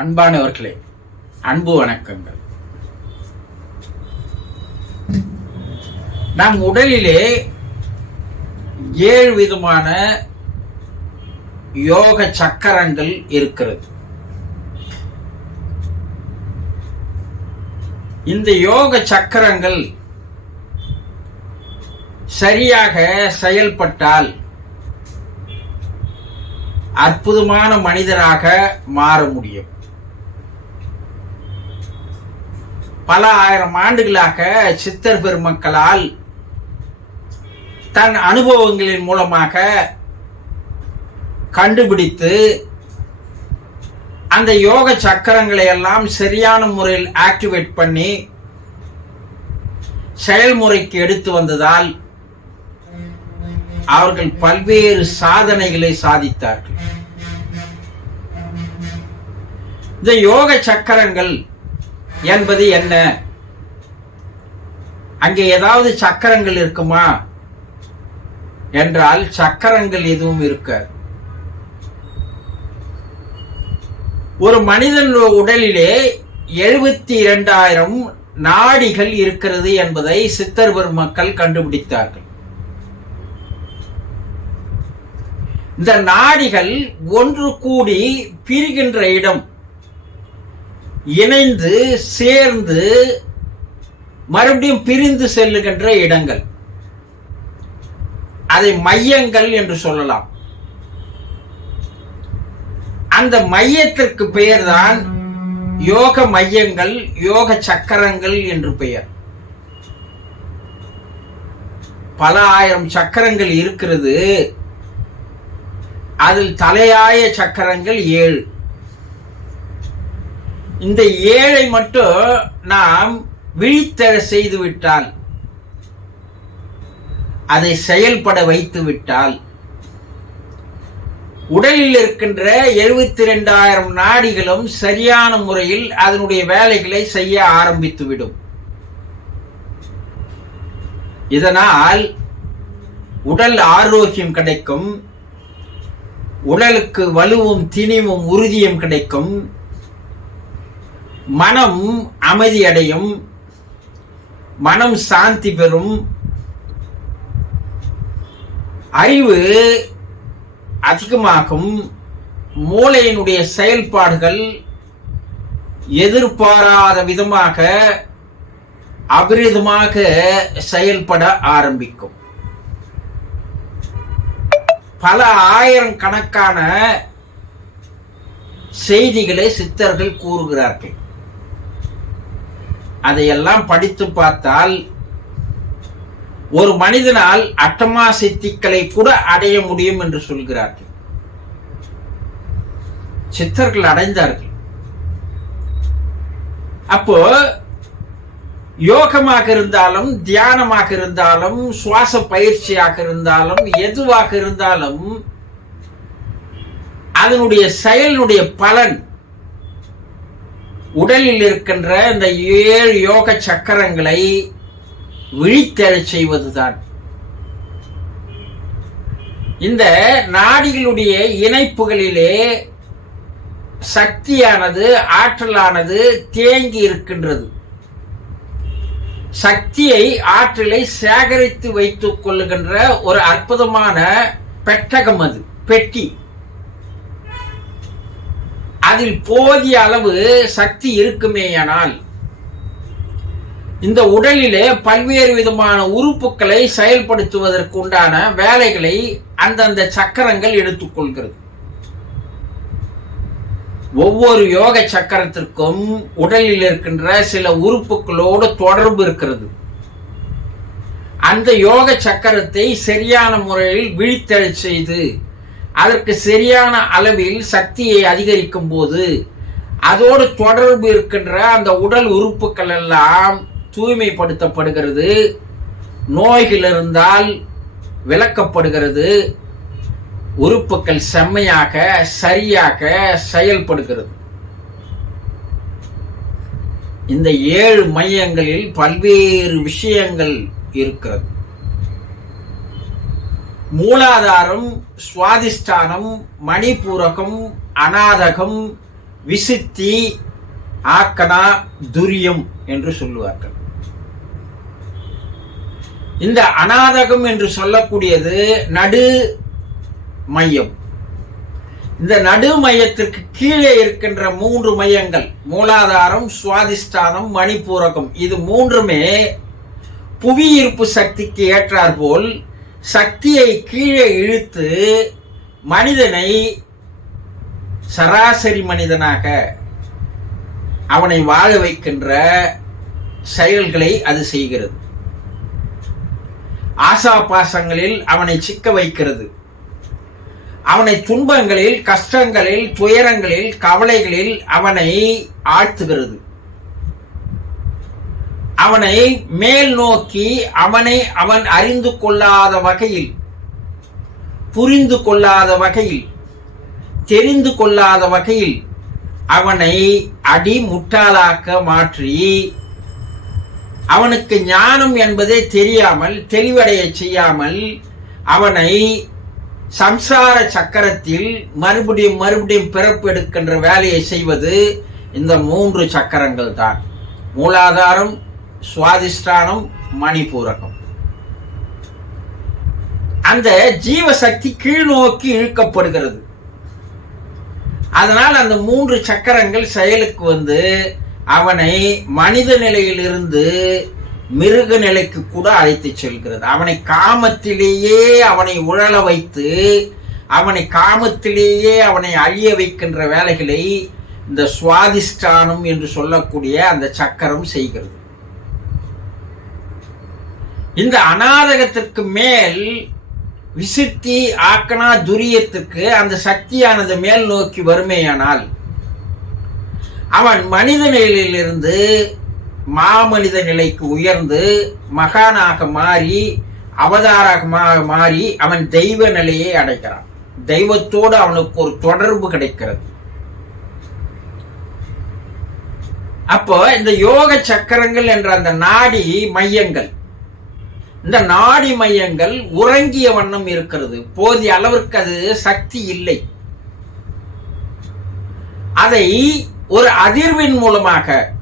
அன்பானவர்களே அன்பு வணக்கங்கள். நம் உடலிலே ஏழு விதமான யோக சக்கரங்கள் இருக்கிறது. இந்த யோக சக்கரங்கள் சரியாக செயல்பட்டால் அற்புதமான மனிதராக மாற முடியும். பல ஆயிரம் ஆண்டுகளாக சித்தர் பெருமக்களால் தன் அனுபவங்களின் மூலமாக கண்டுபிடித்து அந்த யோக சக்கரங்களை எல்லாம் சரியான முறையில் ஆக்டிவேட் பண்ணி செயல்முறைக்கு எடுத்து வந்ததால் அவர்கள் பல்வேறு சாதனைகளை சாதித்தார்கள். இந்த யோக சக்கரங்கள் என்பது என்ன? அங்கே ஏதாவது சக்கரங்கள் இருக்குமா? என்றால் சக்கரங்கள் எதுவும் இருக்காது. ஒரு மனிதன் உடலிலே எழுபத்தி இரண்டாயிரம் நாடிகள் இருக்கிறது என்பதை சித்தர் பெருமக்கள் கண்டுபிடித்தார்கள். இந்த நாடிகள் ஒன்று கூடி பிரிகின்ற இடம். இணைந்து சேர்ந்து மறுபடியும் பிரிந்து செல்லுகின்ற இடங்கள். அதை மையங்கள் என்று சொல்லலாம். அந்த மையத்திற்கு பெயர்தான் யோக மையங்கள் யோக சக்கரங்கள் என்று பெயர். பல ஆயிரம் சக்கரங்கள் இருக்கிறது. அதில் தலையாய சக்கரங்கள் ஏழு. இந்த ஏழை மட்டும் நாம் விழித்தெழ செய்து விட்டால் அதை செயல்பட வைத்து விட்டால் உடலில் இருக்கின்ற எழுபத்தி ரெண்டாயிரம் நாடிகளும் சரியான முறையில் அதனுடைய வேலைகளை செய்ய ஆரம்பித்துவிடும் இதனால் உடல் ஆரோக்கியம் கிடைக்கும் உடலுக்கு வலுவும் திணிவும் உறுதியும் கிடைக்கும். மனம் அமைதியடையும் மனம் சாந்தி பெறும். அறிவு அதிகமாகும். மூளையினுடைய செயல்பாடுகள் எதிர்பாராத விதமாக அபரிதமாக செயல்பட ஆரம்பிக்கும். பல ஆயிரம் கணக்கான செய்திகளை சித்தர்கள் கூறுகிறார்கள். அதையெல்லாம் படித்து பார்த்தால் ஒரு மனிதனால் அட்டமா சித்திகளை கூட அடைய முடியும் என்று சொல்கிறார்கள். சித்தர்கள் அடைந்தார்கள். அப்போ யோகமாக இருந்தாலும் தியானமாக இருந்தாலும் சுவாச பயிற்சியாக இருந்தாலும் எதுவாக இருந்தாலும் அதனுடைய செயலினுடைய பலன் உடலில் இருக்கின்ற இந்த ஏழு யோக சக்கரங்களை விழித்தெழச் செய்வதுதான். இந்த நாடிகளுடைய இணைப்புகளிலே சக்தியானது ஆற்றலானது தேங்கி இருக்கின்றது. சக்தியை ஆற்றலை சேகரித்து வைத்துக் கொள்ளுகின்ற ஒரு அற்புதமான பெட்டகம் அது பெட்டி. அதில் போதிய அளவு சக்தி இருக்குமேயானால் இந்த உடலிலே பல்வேறு விதமான உறுப்புகளை செயல்படுத்துவதற்கு உண்டான வேலைகளை அந்தந்த சக்கரங்கள் எடுத்துக்கொள்கிறது. ஒவ்வொரு யோக சக்கரத்திற்கும் உடலில் இருக்கின்ற சில உறுப்புகளோடு தொடர்பு இருக்கிறது. அந்த யோக சக்கரத்தை சரியான முறையில் விழித்தெழச் செய்து அதற்கு சரியான அளவில் சக்தியை அதிகரிக்கும் போது அதோடு தொடர்பு இருக்கின்ற அந்த உடல் உறுப்புகள் எல்லாம் தூய்மைப்படுத்தப்படுகிறது. நோய்கள் இருந்தால் விளக்கப்படுகிறது. உறுப்புகள் செம்மையாக சரியாக செயல்படுகிறது. இந்த ஏழு மையங்களில் பல்வேறு விஷயங்கள் இருக்கிறது. மூலாதாரம் சுவாதிஷ்டானம் மணிபூரகம் அநாதகம் விசித்தி ஆக்கனா துரியம் என்று சொல்லுவார்கள். இந்த அநாதகம் என்று சொல்லக்கூடியது நடு மையம். இந்த நடு மையத்திற்கு கீழே இருக்கின்ற மூன்று மையங்கள் மூலாதாரம் சுவாதிஷ்டானம் மணிப்பூரகம் இது மூன்றுமே புவியீர்ப்பு சக்திக்கு ஏற்றாற்போல் சக்தியை கீழே இழுத்து மனிதனை சராசரி மனிதனாக அவனை வாழ வைக்கின்ற செயல்களை அது செய்கிறது. ஆசா பாசங்களில் அவனை சிக்க வைக்கிறது. அவனை துன்பங்களில் கஷ்டங்களில் துயரங்களில் கவலைகளில் அவனை ஆழ்த்துகிறது. அவனை மேல் நோக்கி அவனை அவன் அறிந்து கொள்ளாத வகையில் புரிந்து கொள்ளாத வகையில் தெரிந்து கொள்ளாத வகையில் அவனை அடி முட்டாளாக்க மாற்றி அவனுக்கு ஞானம் என்பதே தெரியாமல் தெளிவடைய செய்யாமல் அவனை சம்சார சக்கரத்தில் மறுபடியும் மறுபடியும் பிறப்பு எடுக்கின்ற வேலையை செய்வது இந்த மூன்று சக்கரங்கள் தான் மூலாதாரம் சுவாதிஷ்டானம் மணிபூரகம் அந்த ஜீவசக்தி கீழ் நோக்கி இழுக்கப்படுகிறது. அதனால் அந்த மூன்று சக்கரங்கள் செயலுக்கு வந்து அவனை மனித நிலையிலிருந்து மிருக நிலைக்கு கூட அழைத்து செல்கிறது. அவனை காமத்திலேயே அவனை உழல வைத்து அவனை காமத்திலேயே அவனை அழிய வைக்கின்ற வேலைகளை இந்த சுவாதிஷ்டானம் என்று சொல்லக்கூடிய அந்த சக்கரம் செய்கிறது. இந்த அநாதகத்திற்கு மேல் விசித்தி ஆக்கனா துரியத்துக்கு அந்த சக்தியானது மேல் நோக்கி வறுமையானால் அவன் மனித நிலையிலிருந்து மாமனித நிலைக்கு உயர்ந்து மகானாக மாறி அவதாரமாக மாறி அவன் தெய்வ நிலையை அடைகிறான். தெய்வத்தோடு அவனுக்கு ஒரு தொடர்பு கிடைக்கிறது. அப்போ இந்த யோக சக்கரங்கள் என்ற அந்த நாடி மையங்கள் இந்த நாடி மையங்கள் உறங்கிய வண்ணம் இருக்கிறது. போதிய அளவிற்கு அது சக்தி இல்லை. அதை ஒரு அதிர்வின் மூலமாக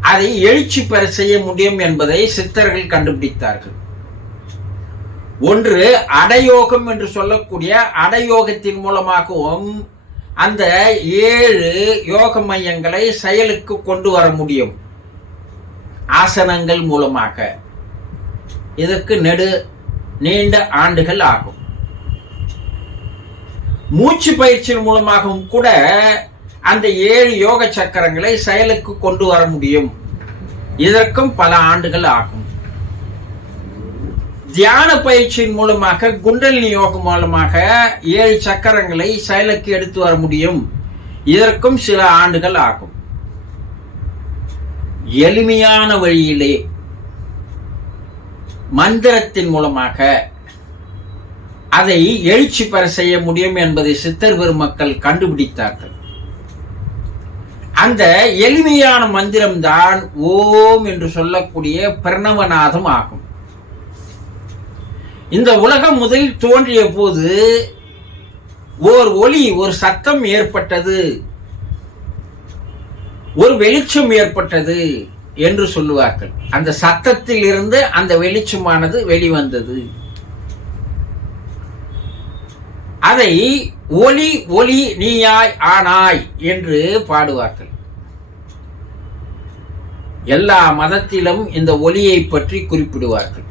அதை எழுச்சி பெற செய்ய முடியும் என்பதை சித்தர்கள் கண்டுபிடித்தார்கள். ஒன்று அடயோகம் என்று சொல்லக்கூடிய அடயோகத்தின் மூலமாகவும் அந்த ஏழு யோக மையங்களை செயலுக்கு கொண்டு வர முடியும். ஆசனங்கள் மூலமாக. இதற்கு நெடு நீண்ட ஆண்டுகள் ஆகும். மூச்சு பயிற்சியின் மூலமாகவும் கூட அந்த ஏழு யோக சக்கரங்களை செயலுக்கு கொண்டு வர முடியும். இதற்கும் பல ஆண்டுகள் ஆகும். தியான பயிற்சியின் மூலமாக குண்டலினி யோகம் மூலமாக ஏழு சக்கரங்களை செயலுக்கு எடுத்து வர முடியும். இதற்கும் சில ஆண்டுகள் ஆகும். எளிமையான வழியிலே மந்திரத்தின் மூலமாக அதை எழுச்சி பெற செய்ய முடியும் என்பதை சித்தர் பெருமக்கள் கண்டுபிடித்தார்கள். அந்த எளிமையான மந்திரம்தான் ஓம் என்று சொல்லக்கூடிய பிரணவநாதம் ஆகும். இந்த உலகம் முதலில் தோன்றிய போது ஓர் ஒளி ஒரு சத்தம் ஏற்பட்டது. ஒரு வெளிச்சம் ஏற்பட்டது. என்று சொல்லுவார்கள். அந்த சத்தத்தில் இருந்து அந்த வெளிச்சமானது வெளிவந்தது. அதை ஒளி ஒளி நீயாய் ஆனாய் என்று பாடுவார்கள். எல்லா மதத்திலும் இந்த ஒலியை பற்றி குறிப்பிடுவார்கள்.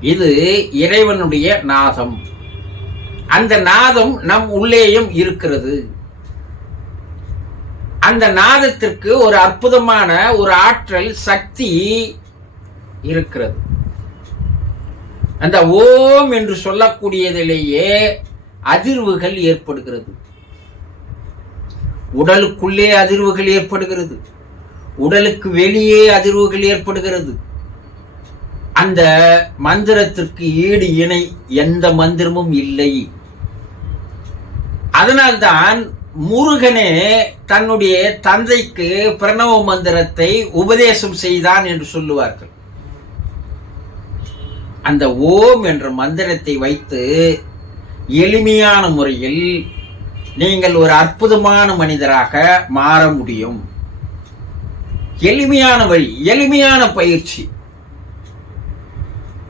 இது இறைவனுடைய நாதம். அந்த நாதம் நம் உள்ளேயும் இருக்கிறது. அந்த நாதத்திற்கு ஒரு அற்புதமான ஒரு ஆற்றல் சக்தி இருக்கிறது. அந்த ஓம் என்று சொல்லக்கூடியதிலேயே அதிர்வுகள் ஏற்படுகிறது. உடலுக்குள்ளே அதிர்வுகள் ஏற்படுகிறது. உடலுக்கு வெளியே அதிர்வுகள் ஏற்படுகிறது. அந்த மந்திரத்திற்கு ஈடு இணை எந்த மந்திரமும் இல்லை. அதனால்தான் முருகனே தன்னுடைய தந்தைக்கு பிரணவ மந்திரத்தை உபதேசம் செய்தான் என்று சொல்லுவார்கள். அந்த ஓம் என்ற மந்திரத்தை வைத்து எளிமையான முறையில் நீங்கள் ஒரு அற்புதமான மனிதராக மாற முடியும். எளிமையான வழி எளிமையான பயிற்சி.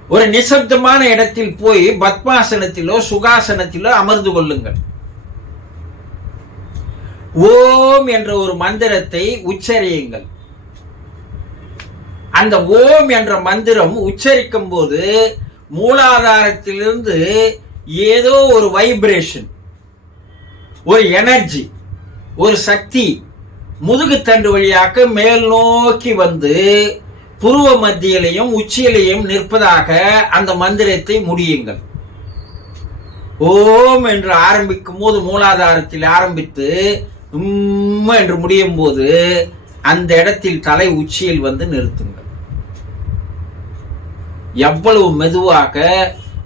ஒரு நிசப்தமான இடத்தில் போய் பத்மாசனத்திலோ சுகாசனத்திலோ அமர்ந்து கொள்ளுங்கள். ஓம் என்ற ஒரு மந்திரத்தை உச்சரியுங்கள். அந்த ஓம் என்ற மந்திரம் உச்சரிக்கும் போது மூலாதாரத்திலிருந்து ஏதோ ஒரு வைப்ரேஷன் ஒரு எனர்ஜி ஒரு சக்தி முதுகுத்தண்டு வழியாக மேல் நோக்கி வந்து புருவ மத்தியிலையும் உச்சியிலையும் நிற்பதாக அந்த மந்திரத்தை முடியுங்கள். ஓம் என்று ஆரம்பிக்கும் போது மூலாதாரத்தில் ஆரம்பித்து உம் என்று முடியும் போது அந்த இடத்தில் தலை உச்சியில் வந்து நிறுத்துங்கள். எவ்வளவு மெதுவாக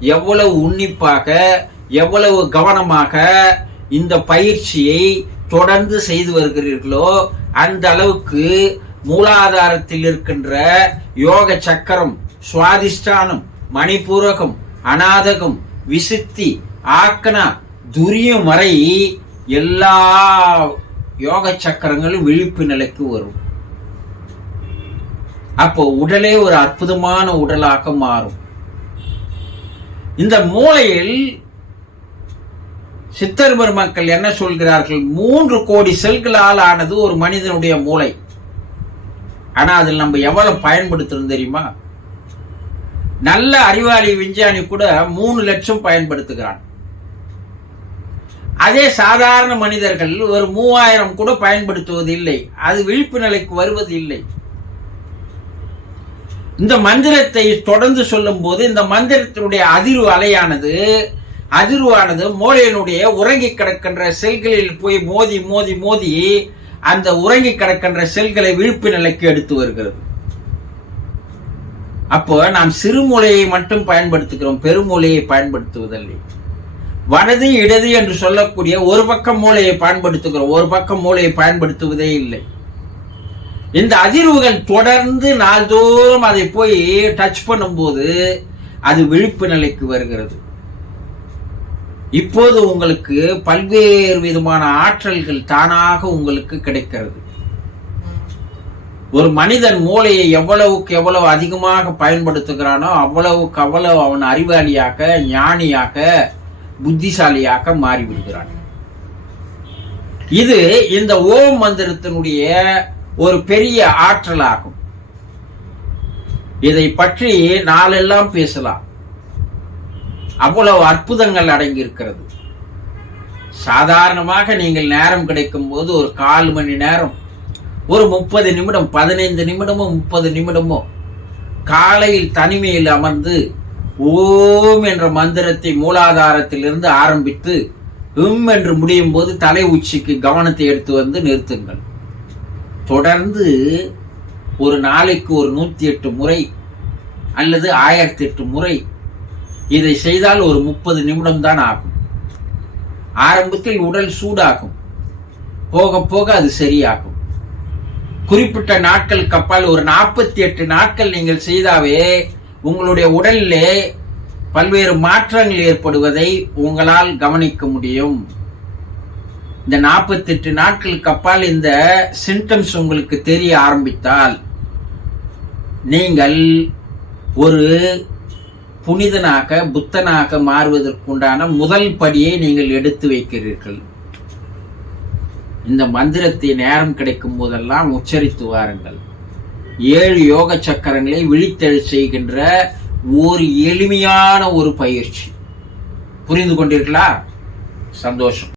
எவ்வளவு உன்னிப்பாக எவ்வளவு கவனமாக இந்த பயிற்சியை தொடர்ந்து செய்து வருகிறீர்களோ அந்த அளவுக்கு மூலாதாரத்தில் இருக்கின்ற யோக சக்கரம் சுவாதிஷ்டானம் மணிபூரகம் அநாதகம் விசுத்தி ஆக்கனா துரியம் வரை எல்லா யோக சக்கரங்களும் விழிப்பு நிலைக்கு வரும். அப்போ உடலே ஒரு அற்புதமான உடலாக மாறும். இந்த மூளையில் சித்தர் பெருமக்கள் என்ன சொல்கிறார்கள்? மூன்று கோடி செல்களால் ஆனது ஒரு மனிதனுடைய மூளை. ஆனா அதில் நம்ம எவ்வளவு பயன்படுத்துறோம் தெரியுமா? நல்ல அறிவாளி விஞ்ஞானி கூட மூணு லட்சம் பயன்படுத்துகிறான். அதே சாதாரண மனிதர்கள் ஒரு மூவாயிரம் கூட பயன்படுத்துவது இல்லை அது விழிப்பு நிலைக்கு வருவது இல்லை இந்த மந்திரத்தை தொடர்ந்து சொல்லும் போது இந்த மந்திரத்தினுடைய அதிர்வு அலையானது அதிர்வானது மூளையினுடைய உறங்கி கிடக்கின்ற செல்களில் போய் மோதி மோதி மோதி அந்த உறங்கி கிடக்கின்ற செல்களை விழிப்பு நிலைக்கு எடுத்து வருகிறது. அப்போ நாம் சிறுமூலையை மட்டும் பயன்படுத்துகிறோம் பெருமூலையை பயன்படுத்துவதில்லை. வலது இடது என்று சொல்லக்கூடிய ஒரு பக்கம் மூளையை பயன்படுத்துகிறோம். ஒரு பக்கம் மூளையை பயன்படுத்துவதே இல்லை. இந்த அதிர்வுகள் தொடர்ந்து நாள்தோறும் அதை போய் டச் பண்ணும்போது அது விழிப்பு நிலைக்கு வருகிறது. இப்போது உங்களுக்கு பல்வேறு விதமான ஆற்றல்கள் தானாக உங்களுக்கு கிடைக்கிறது. ஒரு மனிதன் மூளையை எவ்வளவுக்கு எவ்வளவு அதிகமாக பயன்படுத்துகிறானோ அவ்வளவுக்கு அவ்வளவு அவன் அறிவாளியாக ஞானியாக புத்திசாலியாக மாறிவிடுகிறான். இது இந்த ஓம் மந்திரத்தினுடைய ஒரு பெரிய ஆற்றலாகும். இதை பற்றி நாளெல்லாம் பேசலாம். அவ்வளவு அற்புதங்கள் அடங்கியிருக்கிறது. சாதாரணமாக நீங்கள் நேரம் கிடைக்கும் போது ஒரு கால் மணி நேரம் ஒரு முப்பது நிமிடம் பதினைந்து நிமிடமோ முப்பது நிமிடமோ காலையில் தனிமையில் அமர்ந்து ஓம் என்ற மந்திரத்தை மூலாதாரத்திலிருந்து ஆரம்பித்து உம் என்று முடியும் போது தலை உச்சிக்கு கவனத்தை எடுத்து வந்து நிறுத்துங்கள். தொடர்ந்து ஒரு நாளைக்கு ஒரு நூற்றி எட்டு முறை அல்லது ஆயிரத்தி எட்டு முறை இதை செய்தால் ஒரு முப்பது நிமிடம் தான் ஆகும். ஆரம்பத்தில் உடல் சூடாகும். போக போக அது சரியாகும். குறிப்பிட்ட நாட்களுக்கு அப்பால் ஒரு நாற்பத்தி எட்டு நாட்கள் நீங்கள் செய்தாவே உங்களுடைய உடலிலே பல்வேறு மாற்றங்கள் ஏற்படுவதை உங்களால் கவனிக்க முடியும். இந்த நாற்பத்தெட்டு நாட்களுக்கு அப்பால் இந்த சிம்டம்ஸ் உங்களுக்கு தெரிய ஆரம்பித்தால் நீங்கள் ஒரு புனிதனாக புத்தனாக மாறுவதற்குண்டான முதல் படியை நீங்கள் எடுத்து வைக்கிறீர்கள். இந்த மந்திரத்தை நேரம் கிடைக்கும் போதெல்லாம் உச்சரித்து வாருங்கள். ஏழு யோக சக்கரங்களை விழித்தெழ செய்கின்ற ஒரு எளிமையான ஒரு பயிற்சி. புரிந்து கொண்டீர்களா? சந்தோஷம்.